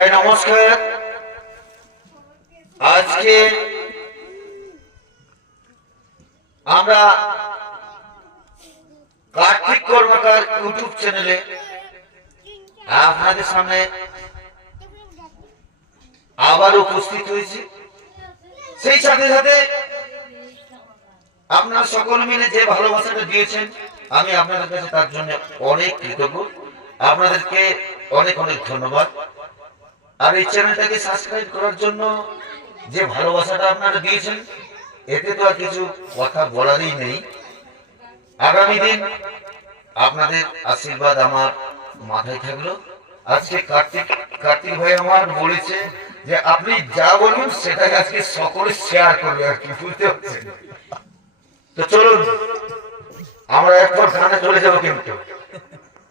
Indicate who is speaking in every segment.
Speaker 1: নমস্কার। আজকে আমরা কার্তিক কর্মকার ইউটিউব চ্যানেলে আপনাদের সামনে আবার উপস্থিত হয়েছি। সেই সাথে সাথে আপনারা সকল মিলে যে ভালোবাসাটা দিয়েছেন, আমি আপনাদের কাছে তার জন্য অনেক কৃতজ্ঞ। আপনাদেরকে অনেক অনেক ধন্যবাদ। আর এই চ্যানেলটাকে সাবস্ক্রাইব করার জন্য যে ভালোবাসাটা আপনারা দিয়েছেন, এতে তো আর কিছু কথা বলারই নেই। আগামী দিন আপনাদের আশীর্বাদ আমার মাথায় থাকল। আজকে কার্তিক কার্তিক ভাই আমার বলেছে যে, আপনি যা বলুন সেটাকে আজকে সকলে শেয়ার করবে আর কি, বুঝতে পারছেন? তো চলুন, আমরা একবার গানে চলে যাব কিন্তু।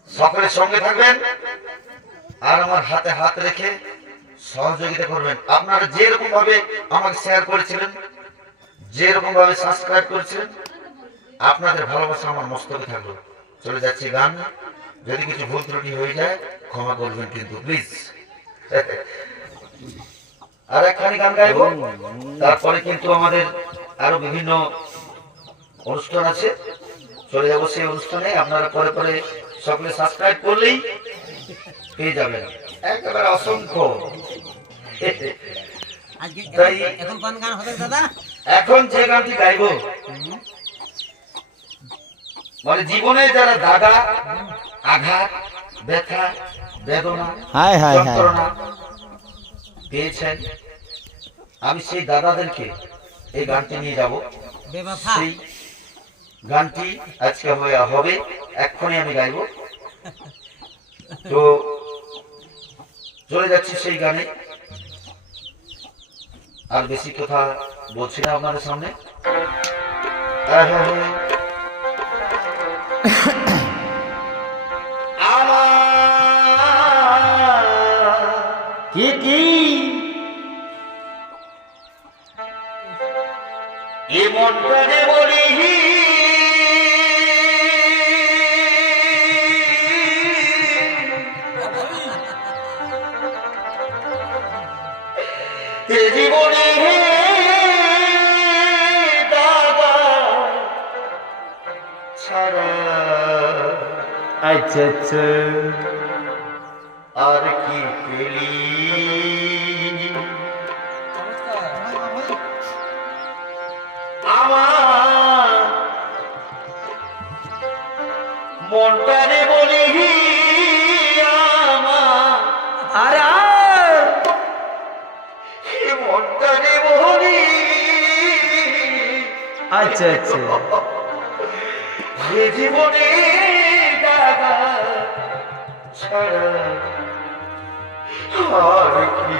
Speaker 1: সকলের সঙ্গে থাকবেন আর আমার হাতে হাত রেখে সহযোগিতা করবেন। আপনারা যেরকম ভাবে আমাকে শেয়ার করেছিলেন যেরকম ভাবে সাবস্ক্রাইব করেছিলেন, আপনাদের ভালোবাসা আমার মস্তকে থাকল। চলে যাচ্ছি গান। যদি কিছু ভুল ত্রুটি হয়ে যায়, ক্ষমা করবেন কিন্তু প্লিজ আর একখানি গান গাইব। তারপরে কিন্তু আমাদের আরও বিভিন্ন অনুষ্ঠান আছে। চলে যাব সেই অনুষ্ঠানে। আপনারা পরে পরে সকলে সাবস্ক্রাইব করলেই পেয়ে যাবেন। একেবারে অসংখ্য।
Speaker 2: এখন- এখন কোন গান হবে দাদা?
Speaker 1: এখন যে গানটি গাইব মানে জীবনে যারা দাগা আঘাত ব্যথা বেদনা
Speaker 3: হায় হায় হায়।
Speaker 1: যন্ত্রণা পেয়েছেন আমি সেই দাদাদেরকে এই গানটি নিয়ে যাব। সেই গানটি আজকে হয়ে- হবে এক্ষুনি আমি গাইব। তো চলে যাচ্ছি সেই গানে। আর বেশি কথা বলছি না আপনাদের সামনে।
Speaker 3: আচ্ছা আচ্ছা
Speaker 1: জীবনে দাদা ছাড়া আর কি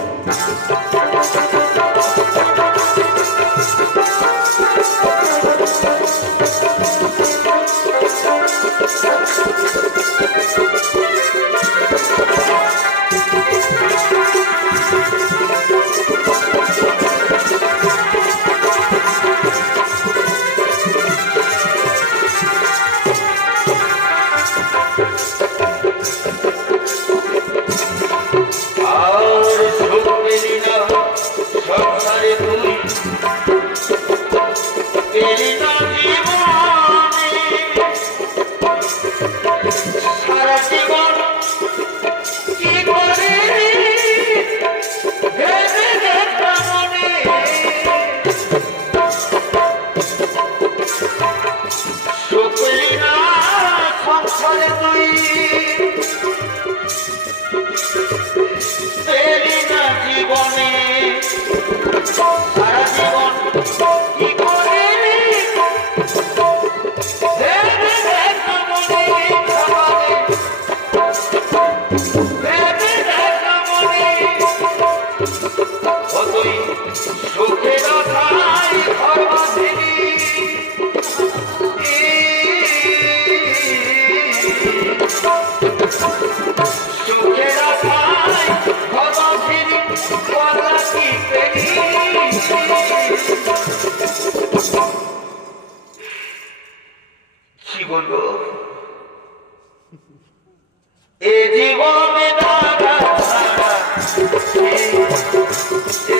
Speaker 1: কি বলব? এ জীবনে দাদা এ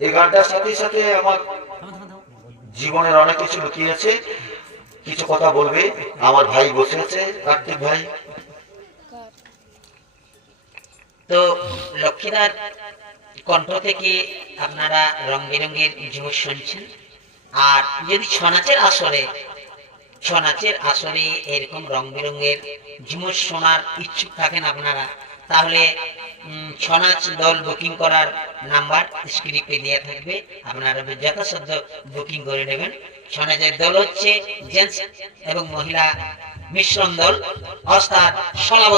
Speaker 1: এই গানটার সাথে সাথে আমার জীবনের অনেক কিছু লুকিয়ে আছে কিছু কথা বলবে। আমার ভাই বসে আছে, কার্তিক ভাই।
Speaker 4: তো লক্ষ্মীদার কণ্ঠ থেকে আপনারা রং বেরঙের ঝুমুর শুনছেন। আর যদি ছনাচের আসরে ছৌ নাচের আসরে এরকম রং বেরঙের ঝুমুর শোনার ইচ্ছুক থাকেন আপনারা, তাহলে নাচ দল বুকিং করার নাম্বার স্ক্রিপ্টে দেওয়া থাকবে। আপনারা যথাসাধ্য বুকিং করে নেবেন। ছৌ দল হচ্ছে জেন্টস এবং মহিলা মিশ্রণ দল। অর্থাৎ ষোলো